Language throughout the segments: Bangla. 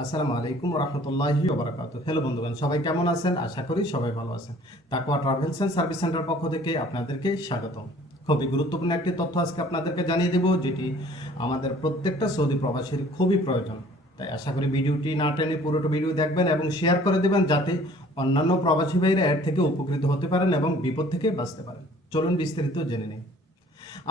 আসসালামু আলাইকুম রহমতুল্লাহি ওবরাকাতু হ্যালো বন্ধুগণ, সবাই কেমন আছেন? আশা করি সবাই ভালো আছেন। তাকওয়া ট্রাভেলস অ্যান্ড সার্ভিস সেন্টার পক্ষ থেকে আপনাদেরকে স্বাগতম। খুবই গুরুত্বপূর্ণ একটি তথ্য আজকে আপনাদেরকে জানিয়ে দেব, যেটি আমাদের প্রত্যেকটা সৌদি প্রবাসীর খুবই প্রয়োজন। তাই আশা করি ভিডিওটি না টেনে পুরোটা ভিডিও দেখবেন এবং শেয়ার করে দেবেন, যাতে অন্যান্য প্রবাসী ভাইরা এর থেকে উপকৃত হতে পারেন এবং বিপদ থেকে বাঁচতে পারেন। চলুন বিস্তারিত জেনে নিই।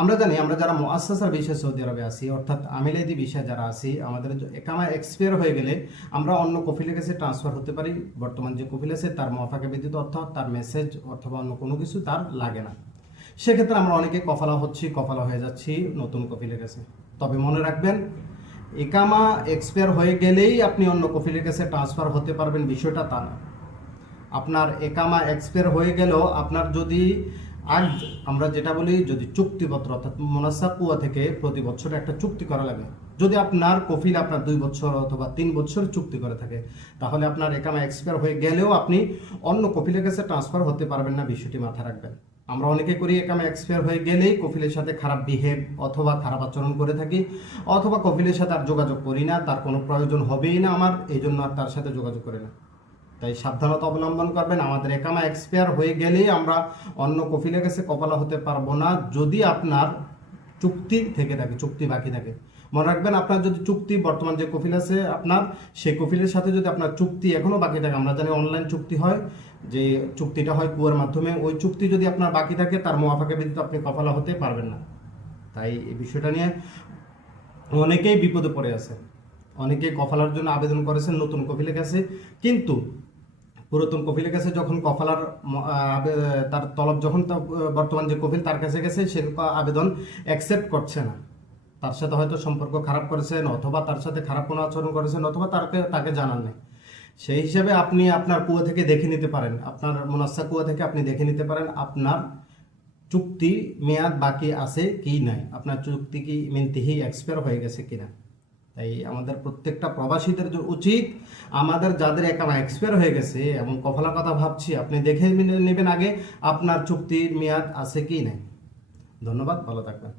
আমরা জানি, আমরা যারা মোয়াসাসার বিষয়ে সৌদি আরবে আছি, অর্থাৎ আমিলাইদি বিষয়ে যারা আছি, আমাদের একামা এক্সপায়ার হয়ে গেলে আমরা অন্য কফিলের কাছে ট্রান্সফার হতে পারি। বর্তমান যে কফিল আছে, তার মহাফাকে ব্যতীত অর্থাৎ তার মেসেজ অথবা অন্য কোনো কিছু তার লাগে না। সেক্ষেত্রে আমরা অনেকে কফালা হচ্ছি, কফালা হয়ে যাচ্ছি নতুন কফিলের কাছে। তবে মনে রাখবেন একামা এক্সপায়ার হয়ে গেলেই আপনি অন্য কফিলের কাছে ট্রান্সফার হতে পারবেন, বিষয়টা তা না। আপনার একামা এক্সপায়ার হয়ে গেলেও আপনার যদি আগ আমরা যেটা বলি, যদি চুক্তিপত্র, অর্থাৎ মোনাসা কুয়া থেকে প্রতি বছর একটা চুক্তি করা লাগে। যদি আপনার কফিল আপনার দুই বছর অথবা তিন বছর চুক্তি করে থাকে, তাহলে আপনার একামা এক্সপায়ার হয়ে গেলেও আপনি অন্য কফিলের কাছে ট্রান্সফার হতে পারবেন না, বিষয়টি মাথায় রাখবেন। আমরা অনেকে করি একামা এক্সপায়ার হয়ে গেলেই কফিলের সাথে খারাপ বিহেভ অথবা খারাপ আচরণ করে থাকি, অথবা কফিলের সাথে আর যোগাযোগ করি না, তার কোনো প্রয়োজন হবেই না আমার এই জন্য আর তার সাথে যোগাযোগ করি না। তাই সাবধানতা অবলম্বন করবেন। আমাদের একামা এক্সপায়ার হয়ে গেলেই আমরা অন্য কফিলের কাছে কপালা হতে পারব না। যদি আপনার চুক্তি থেকে থাকে, চুক্তি বাকি থাকে, মনে রাখবেন আপনার যদি চুক্তি, বর্তমান যে কফিল আছে আপনার, সেই কফিলের সাথে যদি আপনার চুক্তি এখনও বাকি থাকে, আমরা জানি অনলাইন চুক্তি হয়, যে চুক্তিটা হয় কুয়ার মাধ্যমে, ওই চুক্তি যদি আপনার বাকি থাকে, তার মোয়াফাকে ব্যতীত আপনি কপালা হতে পারবেন না। তাই এই বিষয়টা নিয়ে অনেকেই বিপদে পড়ে আছে। অনেকেই কফালার জন্য আবেদন করেছেন নতুন কফিলের কাছে। কিন্তু পুরাতন কফিলের কাছে যখন কফালার তার তলব যখন বর্তমান যে কফিল তার কাছে গেছে, সে আবেদন অ্যাকসেপ্ট করছে না। তার সাথে হয়তো সম্পর্ক খারাপ করেছেন অথবা তার সাথে খারাপ কোনো আচরণ করেছেন অথবা তাকে তাকে জানান নেই। সেই হিসাবে আপনি আপনার কুয়া থেকে দেখে নিতে পারেন। আপনার মোনাসা কুয়া থেকে আপনি দেখে নিতে পারেন আপনার চুক্তি মেয়াদ বাকি আছে কি নাই। আপনার চুক্তি কি মিনতিহি এক্সপায়ার হয়ে গেছে কিনা। তাই আমাদের প্রত্যেকটা প্রবাসীদের উচিত আমাদের যাদের একামা এক্সপায়ার হয়ে গেছে এবং কফলার কথা ভাবছি, আপনি দেখে নেবেন আগে আপনার চুক্তির মেয়াদ আছে কি নাই। ধন্যবাদ, ভালো থাকবেন।